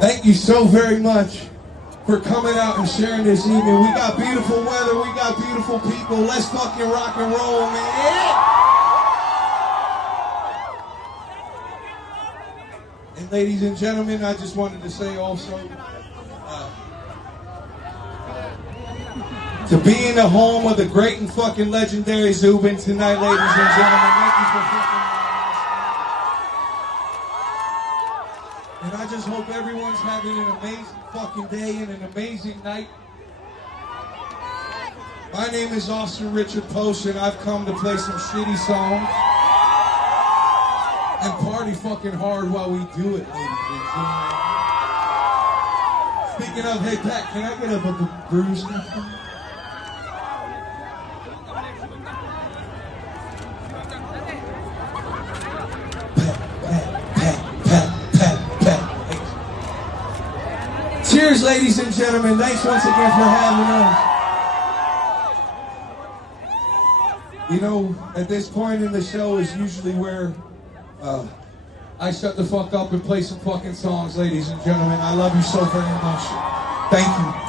Thank you so very much for coming out and sharing this evening. We got beautiful weather, we got beautiful people. Let's fucking rock and roll, man. And ladies and gentlemen, I just wanted to say also, to be in the home of the great and fucking legendary Zubin tonight, ladies and gentlemen. Thank you for fucking. And I just hope everyone's having an amazing fucking day and an amazing night. My name is Austin Richard Post, and I've come to play some shitty songs and party fucking hard while we do it, ladies and gentlemen. Speaking of, hey Pat, can I get a bruise? Cheers, ladies and gentlemen. Thanks once again for having us. You know, at this point in the show is usually where I shut the fuck up and play some fucking songs, ladies and gentlemen. I love you so very much. Thank you.